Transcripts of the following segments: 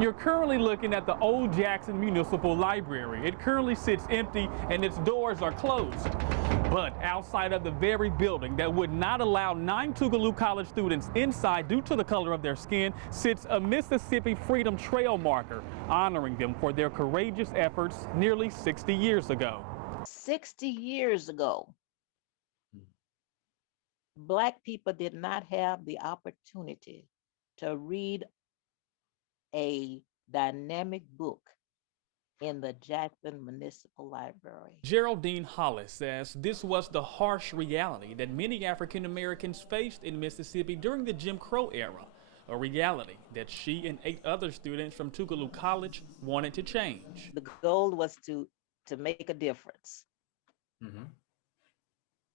You're currently looking at the old Jackson Municipal Library. It currently sits empty and its doors are closed. But outside of the very building that would not allow 9 Tougaloo College students inside due to the color of their skin sits a Mississippi Freedom Trail marker honoring them for their courageous efforts nearly 60 years ago. 60 years ago, Black people did not have the opportunity to read a dynamic book in the Jackson Municipal Library. Geraldine Hollis says this was the harsh reality that many African Americans faced in Mississippi during the Jim Crow era, a reality that she and 8 other students from Tougaloo College wanted to change. The goal was to make a difference.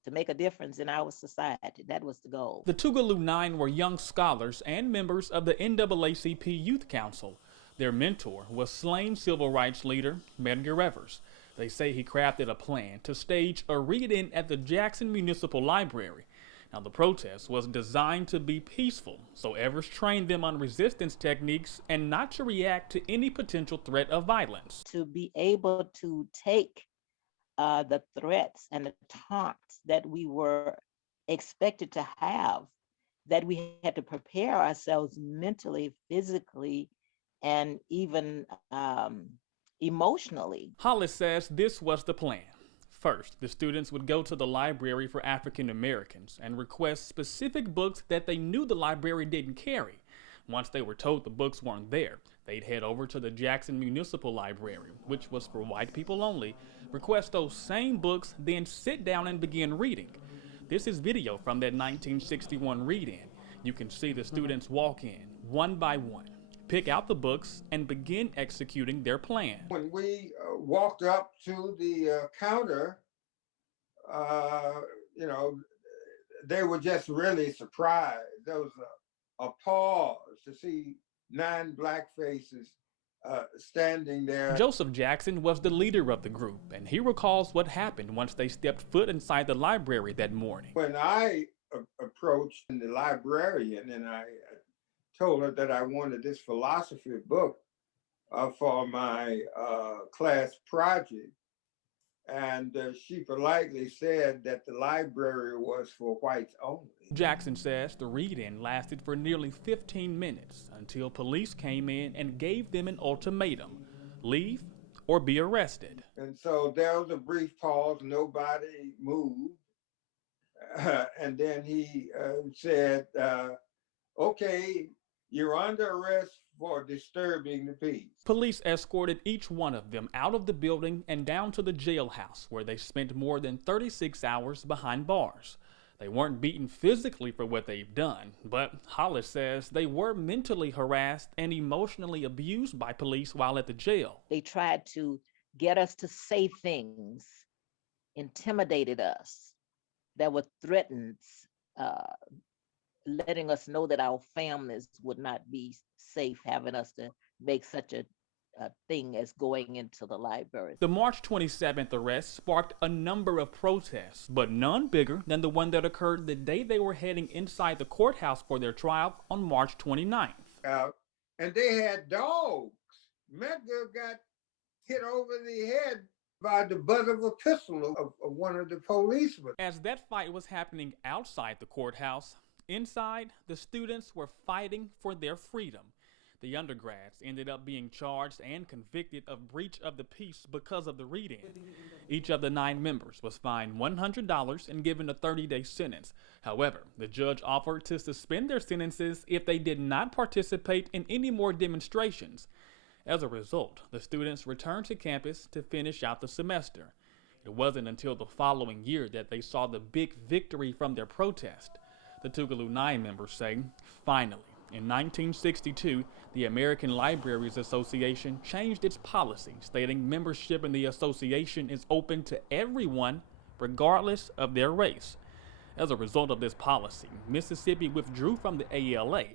To make a difference in our society. That was the goal. The Tougaloo Nine were young scholars and members of the NAACP Youth Council. Their mentor was slain civil rights leader Medgar Evers. They say he crafted a plan to stage a read-in at the Jackson Municipal Library. Now, the protest was designed to be peaceful, so Evers trained them on resistance techniques and not to react to any potential threat of violence. To be able to take the threats and the taunts that we were expected to have, that we had to prepare ourselves mentally, physically, and even emotionally. Hollis says this was the plan. First, the students would go to the library for African Americans and request specific books that they knew the library didn't carry. Once they were told the books weren't there, they'd head over to the Jackson Municipal Library, which was for white people only, request those same books, then sit down and begin reading. This is video from that 1961 read-in. You can see the students walk in, one by one, pick out the books, and begin executing their plan. When we walked up to the counter, they were just really surprised. There was a pause to see 9 Black faces standing there. Joseph Jackson was the leader of the group, and he recalls what happened once they stepped foot inside the library that morning. When I approached the librarian and I told her that I wanted this philosophy book for my class project, and she politely said that the library was for whites only. Jackson says the read-in lasted for nearly 15 minutes until police came in and gave them an ultimatum: leave or be arrested. And so there was a brief pause, nobody moved. And then he said, okay, you're under arrest for disturbing the peace. Police escorted each one of them out of the building and down to the jailhouse, where they spent more than 36 hours behind bars. They weren't beaten physically for what they've done, but Hollis says they were mentally harassed and emotionally abused by police while at the jail. They tried to get us to say things, intimidated us, that would threaten letting us know that our families would not be safe, having us to make such a thing as going into the library. The March 27th arrest sparked a number of protests, but none bigger than the one that occurred the day they were heading inside the courthouse for their trial on March 29th. And they had dogs. Medgar got hit over the head by the butt of a pistol of one of the policemen. As that fight was happening outside the courthouse, inside, the students were fighting for their freedom. The undergrads ended up being charged and convicted of breach of the peace because of the read-in. Each of the 9 members was fined $100 and given a 30-day sentence. However, the judge offered to suspend their sentences if they did not participate in any more demonstrations. As a result, the students returned to campus to finish out the semester. It wasn't until the following year that they saw the big victory from their protest. The Tougaloo Nine members say, finally, in 1962, the American Libraries Association changed its policy, stating membership in the association is open to everyone, regardless of their race. As a result of this policy, Mississippi withdrew from the ALA,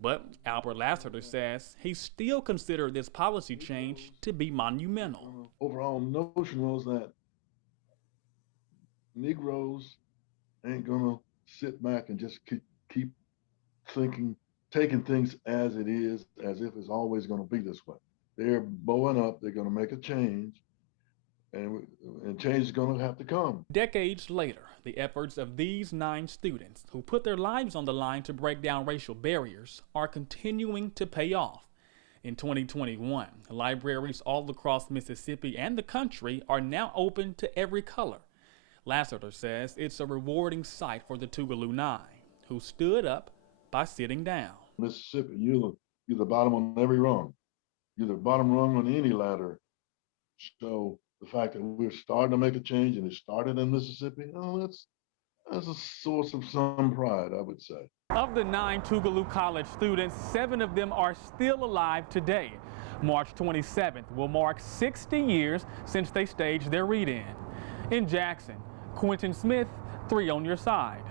but Albert Lassiter says he still considered this policy change to be monumental. Overall notion was that Negroes ain't gonna sit back and just keep thinking taking things as it is, as if it's always going to be this way. They're bowing up. They're going to make a change, and change is going to have to come. Decades later, the efforts of these 9 students who put their lives on the line to break down racial barriers are continuing to pay off. In 2021, libraries all across Mississippi and the country are now open to every color. Lassiter says it's a rewarding sight for the Tougaloo Nine, who stood up by sitting down. Mississippi, you're the bottom on every rung. You're the bottom rung on any ladder. So the fact that we're starting to make a change and it started in Mississippi, that's a source of some pride, I would say. Of the 9 Tougaloo College students, 7 of them are still alive today. March 27th will mark 60 years since they staged their read-in. In Jackson, Quentin Smith, 3 on your side.